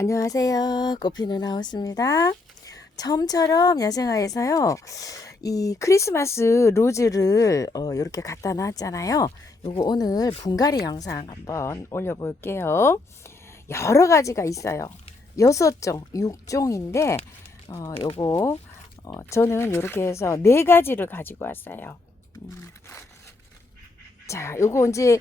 안녕하세요. 꽃피는 하우스입니다. 처음처럼 야생화에서요. 이 크리스마스 로즈를 이렇게 갖다 놨잖아요. 요거 오늘 분갈이 영상 한번 올려볼게요. 여러 가지가 있어요. 6종, 6종인데 요거 저는 이렇게 해서 4가지를 가지고 왔어요. 자, 요거 이제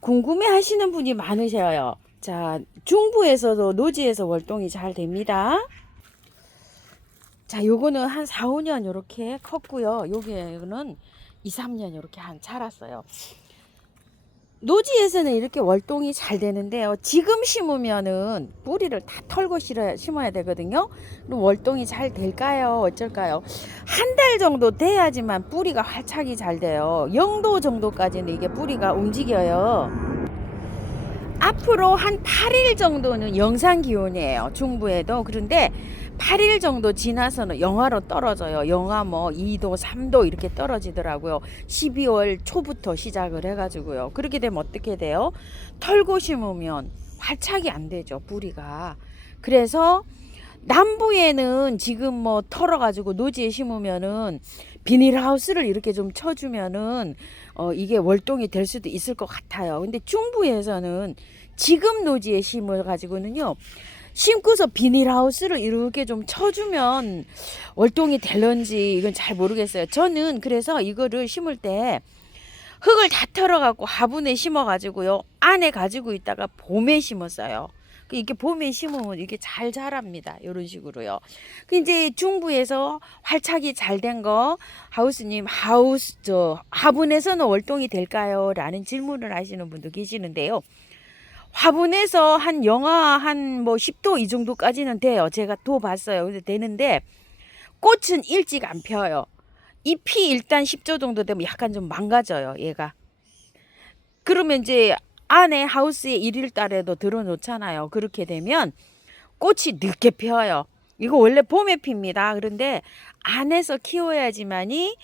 궁금해 하시는 분이 많으셔요. 자, 중부에서도 노지에서 월동이 잘 됩니다. 자, 요거는 한 4, 5년 요렇게 컸고요. 요게는 2, 3년 요렇게 한 자랐어요. 노지에서는 이렇게 월동이 잘 되는데요. 지금 심으면은 뿌리를 다 털고 심어야 되거든요. 그럼 월동이 잘 될까요? 어쩔까요? 한 달 정도 돼야지만 뿌리가 활착이 잘 돼요. 0도 정도까지는 이게 뿌리가 움직여요. 앞으로 한 8일 정도는 영상 기온이에요. 중부에도. 그런데 8일 정도 지나서는 영하로 떨어져요. 영하 뭐 2도, 3도 이렇게 떨어지더라고요. 12월 초부터 시작을 해가지고요. 그렇게 되면 어떻게 돼요? 털고 심으면 활착이 안 되죠. 뿌리가. 그래서 남부에는 지금 뭐 털어가지고 노지에 심으면은 비닐하우스를 이렇게 좀 쳐주면은 이게 월동이 될 수도 있을 것 같아요. 근데 중부에서는 지금 노지에 심어가지고는요. 심고서 비닐하우스를 이렇게 좀 쳐주면 월동이 될런지 이건 잘 모르겠어요. 저는 그래서 이거를 심을 때 흙을 다 털어갖고 화분에 심어가지고요. 안에 가지고 있다가 봄에 심었어요. 이렇게 봄에 심으면 이게 잘 자랍니다. 이런 식으로요. 이제 중부에서 활착이 잘 된 거 하우스님 화분에서는 월동이 될까요? 라는 질문을 하시는 분도 계시는데요. 화분에서 한 영하 한 뭐 10도 이 정도까지는 돼요. 제가 도 봤어요. 근데 되는데 꽃은 일찍 안 펴요. 잎이 일단 10도 정도 되면 약간 좀 망가져요. 얘가. 그러면 이제 안에 하우스에 1일 달에도 들어놓잖아요. 그렇게 되면 꽃이 늦게 펴요. 이거 원래 봄에 핍니다. 그런데 안에서 키워야지만이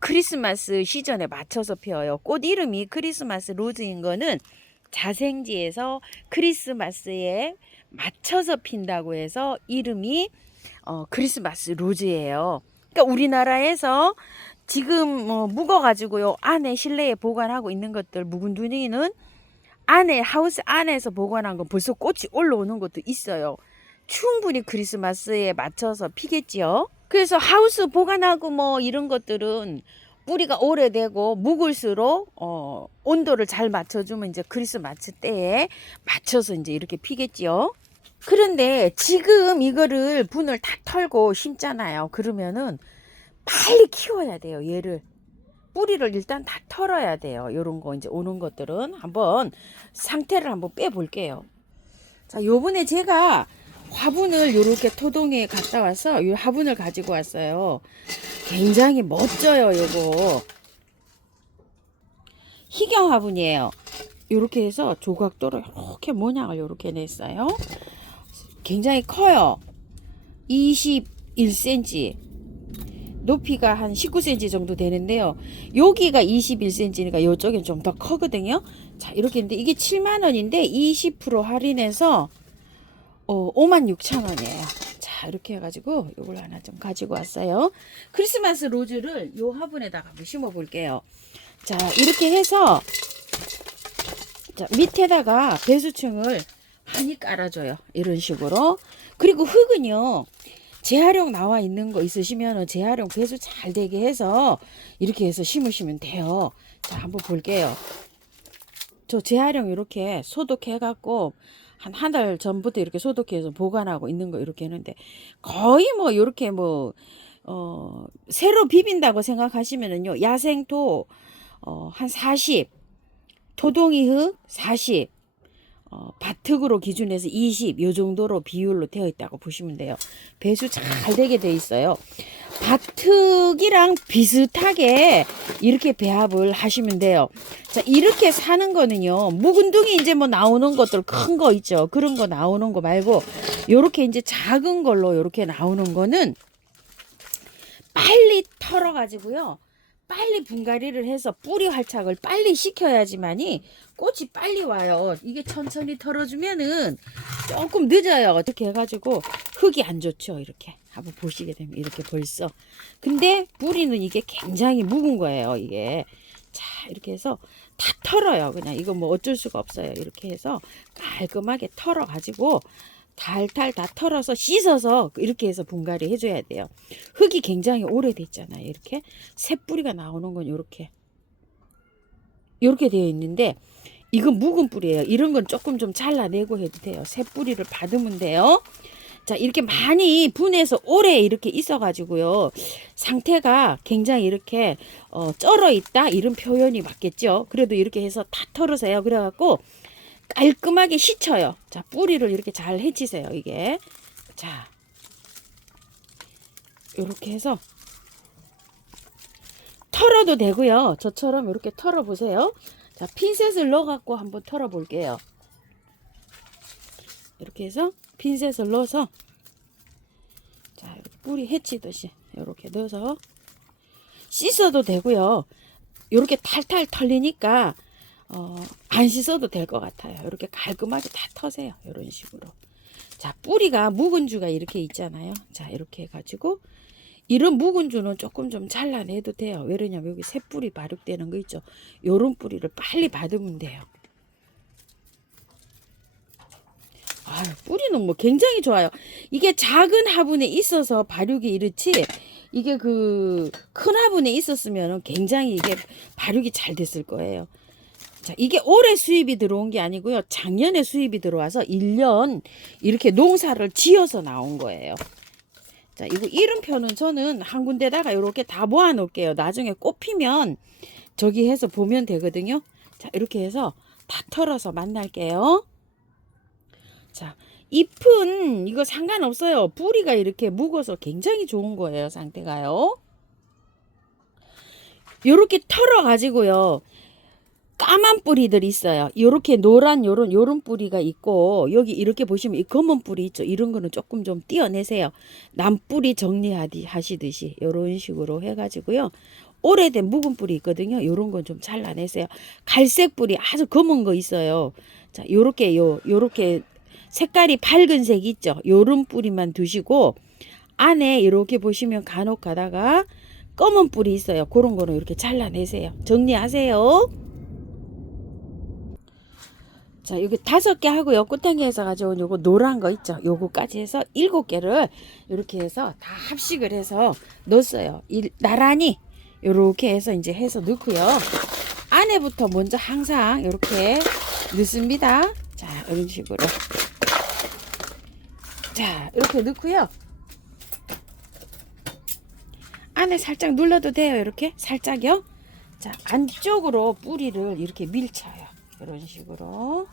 크리스마스 시즌에 맞춰서 펴요. 꽃 이름이 크리스마스 로즈인 거는 자생지에서 크리스마스에 맞춰서 핀다고 해서 이름이 크리스마스 로즈예요. 그러니까 우리나라에서 지금 묵어가지고요 안에 실내에 보관하고 있는 것들 묵은둥이는 안에 하우스 안에서 보관한 건 벌써 꽃이 올라오는 것도 있어요. 충분히 크리스마스에 맞춰서 피겠지요. 그래서 하우스 보관하고 뭐 이런 것들은 뿌리가 오래되고 묵을수록 온도를 잘 맞춰주면 이제 크리스마스 때에 맞춰서 이제 이렇게 피겠지요. 그런데 지금 이거를 분을 다 털고 심잖아요. 그러면은 빨리 키워야 돼요. 얘를. 뿌리를 일단 다 털어야 돼요. 요런 거 이제 오는 것들은 한번 상태를 한번 빼 볼게요. 자, 요번에 제가 화분을 요렇게 토동에 갔다 와서 이 화분을 가지고 왔어요. 굉장히 멋져요. 요거 희경 화분이에요. 요렇게 해서 조각도로 이렇게 모양을 요렇게 냈어요. 굉장히 커요. 21cm, 높이가 한 19cm 정도 되는데요. 여기가 21cm니까 이쪽엔 좀 더 크거든요. 자, 이렇게 했는데 이게 7만원인데 20% 할인해서 56,000원이에요. 자, 이렇게 해가지고 이걸 하나 좀 가지고 왔어요. 크리스마스 로즈를 요 화분에다가 한번 심어 볼게요. 자, 이렇게 해서 자, 밑에다가 배수층을 많이 깔아줘요. 이런 식으로. 그리고 흙은요. 재활용 나와 있는 거 있으시면 재활용 배수 잘 되게 해서 이렇게 해서 심으시면 돼요. 자, 한번 볼게요. 저 재활용 이렇게 소독해 갖고 한 달 전부터 이렇게 소독해서 보관하고 있는 거 이렇게 했는데 거의 뭐 이렇게 뭐 새로 비빈다고 생각하시면은요. 야생토 한 40, 토동이 흙 40, 밭흙으로 기준해서 20, 요 정도로 비율로 되어 있다고 보시면 돼요. 배수 잘 되게 돼 있어요. 밭흙이랑 비슷하게 이렇게 배합을 하시면 돼요. 자, 이렇게 사는 거는요. 묵은둥이 이제 뭐 나오는 것들 큰 거 있죠. 그런 거 나오는 거 말고 요렇게 이제 작은 걸로 요렇게 나오는 거는 빨리 털어 가지고요. 빨리 분갈이를 해서 뿌리 활착을 빨리 시켜야지만이 꽃이 빨리 와요. 이게 천천히 털어주면은 조금 늦어요. 이렇게 해가지고 흙이 안 좋죠. 이렇게 한번 보시게 되면 이렇게 벌써. 근데 뿌리는 이게 굉장히 묵은 거예요. 이게. 자, 이렇게 해서 다 털어요. 그냥 이거 뭐 어쩔 수가 없어요. 이렇게 해서 깔끔하게 털어가지고 달달 다 털어서 씻어서 이렇게 해서 분갈이 해줘야 돼요. 흙이 굉장히 오래됐잖아요. 이렇게 새 뿌리가 나오는 건 이렇게 되어 있는데 이건 묵은 뿌리예요. 이런 건 조금 좀 잘라내고 해도 돼요. 새 뿌리를 받으면 돼요. 자, 이렇게 많이 분해서 오래 이렇게 있어 가지고요, 상태가 굉장히 이렇게 쩔어 있다 이런 표현이 맞겠죠. 그래도 이렇게 해서 다 털으세요. 그래 갖고 깔끔하게 씻어요. 자, 뿌리를 이렇게 잘 해치세요. 이게. 자, 이렇게 해서 털어도 되고요. 저처럼 이렇게 털어 보세요. 자, 핀셋을 넣어 갖고 한번 털어 볼게요. 이렇게 해서 핀셋을 넣어서, 자, 이렇게 뿌리 해치듯이 이렇게 넣어서 씻어도 되고요. 이렇게 탈탈 털리니까 안 씻어도 될 것 같아요. 이렇게 깔끔하게 다 터세요. 이런 식으로. 자, 뿌리가 묵은 주가 이렇게 있잖아요. 자, 이렇게 해가지고 이런 묵은 주는 조금 좀 잘라내도 돼요. 왜냐면 여기 새 뿌리 발육되는 거 있죠. 요런 뿌리를 빨리 받으면 돼요. 아, 뿌리는 뭐 굉장히 좋아요. 이게 작은 화분에 있어서 발육이 이렇지, 이게 그 큰 화분에 있었으면 굉장히 이게 발육이 잘 됐을 거예요. 자, 이게 올해 수입이 들어온 게 아니고요. 작년에 수입이 들어와서 1년 이렇게 농사를 지어서 나온 거예요. 자, 이거 이름표는 저는 한 군데다가 이렇게 다 모아 놓을게요. 나중에 꽃 피면 저기 해서 보면 되거든요. 자, 이렇게 해서 다 털어서 만날게요. 자, 잎은 이거 상관없어요. 뿌리가 이렇게 묵어서 굉장히 좋은 거예요. 상태가요. 요렇게 털어 가지고요, 까만 뿌리들이 있어요. 요렇게 노란 요런 뿌리가 있고, 여기 이렇게 보시면 이 검은 뿌리 있죠. 이런 거는 조금 좀 떼어내세요. 남뿌리 정리하시듯이 요런 식으로 해가지고요, 오래된 묵은 뿌리 있거든요. 요런 건 좀 잘라내세요. 갈색 뿌리 아주 검은 거 있어요. 자, 요렇게 색깔이 밝은색 있죠. 요런 뿌리만 두시고, 안에 이렇게 보시면 간혹 가다가 검은 뿌리 있어요. 그런 거는 이렇게 잘라내세요. 정리하세요. 자, 여기 5개 하고요. 꽃향기에서 가져온 요거 노란 거 있죠. 요거까지 해서 7개를 이렇게 해서 다 합식을 해서 넣었어요. 나란히 요렇게 해서 이제 해서 넣고요. 안에부터 먼저 항상 이렇게 넣습니다. 자, 이런 식으로. 자, 이렇게 넣고요. 안에 살짝 눌러도 돼요. 이렇게 살짝요. 자, 안쪽으로 뿌리를 이렇게 밀쳐요. 이런 식으로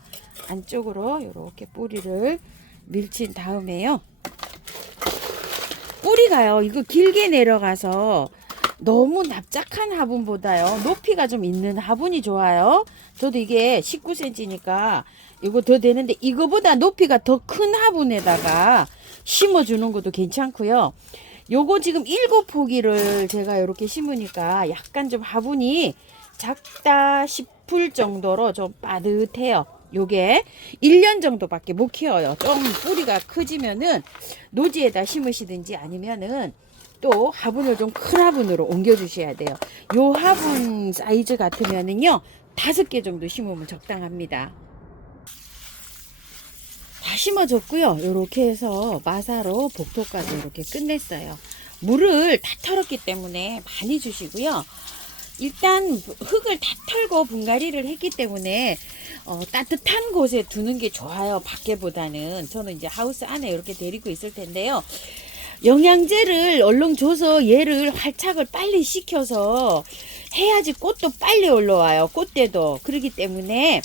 안쪽으로 이렇게 뿌리를 밀친 다음에요, 뿌리가요, 이거 길게 내려가서 너무 납작한 화분보다요, 높이가 좀 있는 화분이 좋아요. 저도 이게 19cm니까 이거 더 되는데, 이거보다 높이가 더 큰 화분에다가 심어주는 것도 괜찮고요. 요거 지금 7포기를 제가 이렇게 심으니까 약간 좀 화분이 작다 싶을 정도로 좀 빠듯해요. 요게 1년 정도밖에 못 키워요. 좀 뿌리가 커지면은 노지에다 심으시든지 아니면은 또 화분을 좀 큰 화분으로 옮겨 주셔야 돼요. 요 화분 사이즈 같으면은요, 5개 정도 심으면 적당합니다. 다 심어줬고요. 이렇게 해서 마사로 복토까지 이렇게 끝냈어요. 물을 다 털었기 때문에 많이 주시고요. 일단 흙을 다 털고 분갈이를 했기 때문에 따뜻한 곳에 두는 게 좋아요. 밖에보다는. 저는 이제 하우스 안에 이렇게 데리고 있을 텐데요. 영양제를 얼른 줘서 얘를 활착을 빨리 시켜서 해야지 꽃도 빨리 올라와요. 꽃대도. 그렇기 때문에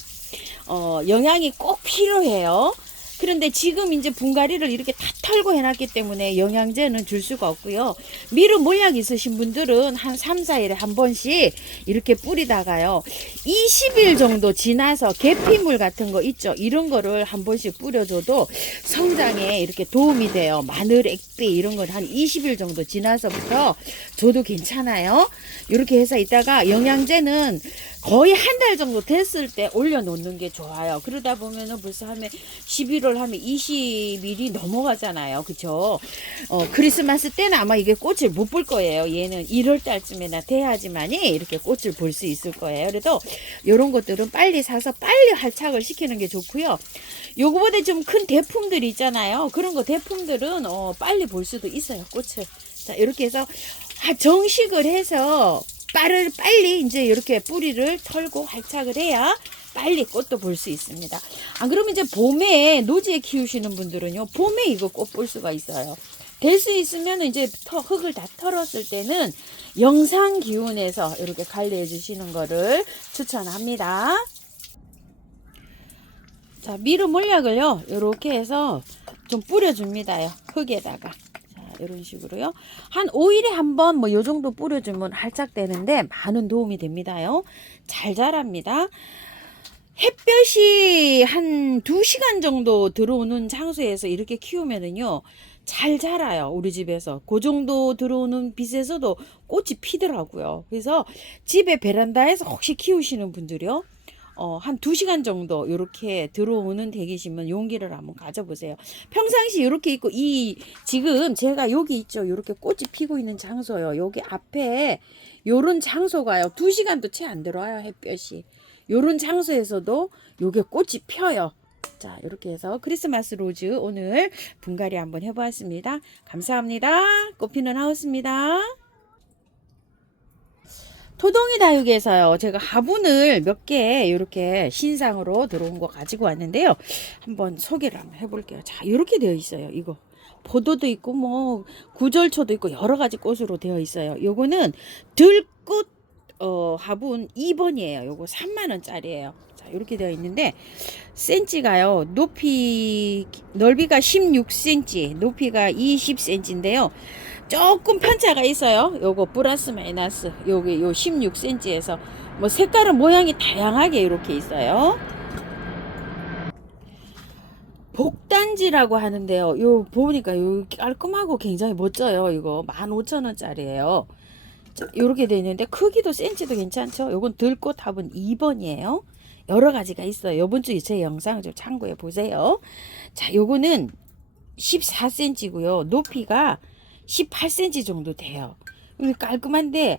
영양이 꼭 필요해요. 그런데 지금 이제 분갈이를 이렇게 다 털고 해놨기 때문에 영양제는 줄 수가 없고요. 미루 몰약 있으신 분들은 한 3, 4일에 한 번씩 이렇게 뿌리다가요. 20일 정도 지나서 계피물 같은 거 있죠. 이런 거를 한 번씩 뿌려줘도 성장에 이렇게 도움이 돼요. 마늘, 액비 이런 건 한 20일 정도 지나서부터 줘도 괜찮아요. 이렇게 해서 이따가 영양제는 거의 한 달 정도 됐을 때 올려놓는 게 좋아요. 그러다 보면은 벌써 하면 11월 하면 20일이 넘어가잖아요. 그쵸? 크리스마스 때는 아마 이게 꽃을 못 볼 거예요. 얘는 1월 달쯤에나 돼야지만이 이렇게 꽃을 볼 수 있을 거예요. 그래도 이런 것들은 빨리 사서 빨리 활착을 시키는 게 좋고요. 요거보다 좀 큰 대품들이 있잖아요. 그런 거 대품들은 빨리 볼 수도 있어요. 꽃을. 자, 이렇게 해서 정식을 해서 빨리 이제 이렇게 뿌리를 털고 활착을 해야 빨리 꽃도 볼 수 있습니다. 안 그러면 이제 봄에 노지에 키우시는 분들은요, 봄에 이거 꽃 볼 수가 있어요. 될 수 있으면 이제 흙을 다 털었을 때는 영상 기운에서 이렇게 관리해 주시는 거를 추천합니다. 자, 미루 몰약을요, 이렇게 해서 좀 뿌려줍니다요. 흙에다가. 이런 식으로요. 한 5일에 한 번 뭐 요 정도 뿌려주면 활짝되는데 많은 도움이 됩니다요. 잘 자랍니다. 햇볕이 한 2시간 정도 들어오는 장소에서 이렇게 키우면은요. 잘 자라요. 우리 집에서. 그 정도 들어오는 빛에서도 꽃이 피더라고요. 그래서 집에 베란다에서 혹시 키우시는 분들이요. 한 2시간 정도 이렇게 들어오는 데 계시면 용기를 한번 가져보세요. 평상시 이렇게 있고 지금 제가 여기 있죠. 이렇게 꽃이 피고 있는 장소요. 여기 앞에 요런 장소가요. 2시간도 채 안 들어와요. 햇볕이. 요런 장소에서도 요게 꽃이 펴요. 자, 이렇게 해서 크리스마스 로즈 오늘 분갈이 한번 해보았습니다. 감사합니다. 꽃피는 하우스입니다. 토동이 다육에서요. 제가 화분을 몇 개 이렇게 신상으로 들어온 거 가지고 왔는데요. 한번 소개를 한번 해볼게요. 자, 이렇게 되어 있어요. 이거 포도도 있고 뭐 구절초도 있고 여러 가지 꽃으로 되어 있어요. 요거는 들꽃 화분 2번이에요. 요거 3만 원짜리예요. 자, 이렇게 되어 있는데 센치가요. 넓이가 16cm, 높이가 20cm인데요. 조금 편차가 있어요. 요거 플러스 마이너스 여기 요 16cm에서 뭐 색깔은 모양이 다양하게 이렇게 있어요. 복단지라고 하는데요. 요 보니까 요 깔끔하고 굉장히 멋져요. 이거 15,000원짜리예요. 요렇게 되어 있는데 크기도 센치도 괜찮죠. 요건 들꽃 화분 2번이에요. 여러 가지가 있어요. 요번 주에 제 영상 좀 참고해 보세요. 자, 요거는 14cm고요. 높이가 18cm 정도 돼요. 깔끔한데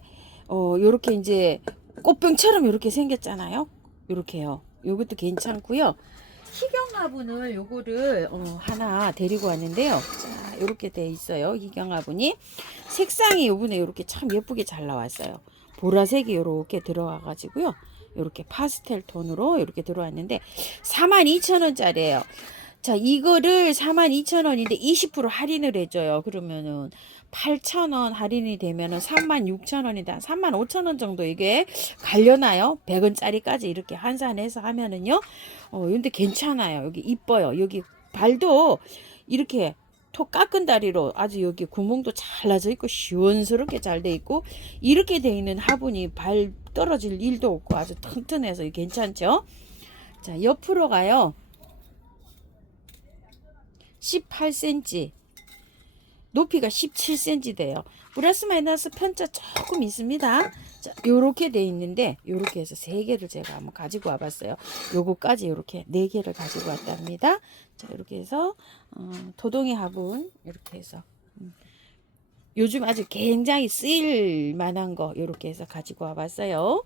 요렇게 이제 꽃병처럼 이렇게 생겼잖아요. 요렇게요. 요것도 괜찮고요. 희경화분을 요거를 하나 데리고 왔는데요. 자, 요렇게 돼 있어요. 희경화분이 색상이 요번에 요렇게 참 예쁘게 잘 나왔어요. 보라색이 요렇게 들어와 가지고요. 요렇게 파스텔 톤으로 이렇게 들어왔는데 42,000원짜리예요. 자, 이거를 42,000원인데 20% 할인을 해줘요. 그러면은 8,000원 할인이 되면은 36,000원이다. 35,000원 정도 이게 갈려나요? 100원짜리까지 이렇게 환산해서 하면은요. 근데 괜찮아요. 여기 이뻐요. 여기 발도 이렇게 톡 깎은 다리로 아주 여기 구멍도 잘 나져 있고 시원스럽게 잘 돼 있고 이렇게 돼 있는 화분이 발 떨어질 일도 없고 아주 튼튼해서 괜찮죠? 자, 옆으로 가요. 18cm, 높이가 17cm 돼요. 플러스 마이너스 편차 조금 있습니다. 자, 요렇게 돼 있는데 요렇게 해서 3개를 제가 한번 가지고 와봤어요. 요거까지 요렇게 4개를 가지고 왔답니다. 자, 이렇게 해서 토동이 화분 이렇게 해서 요즘 아주 굉장히 쓰일 만한 거 이렇게 해서 가지고 와봤어요.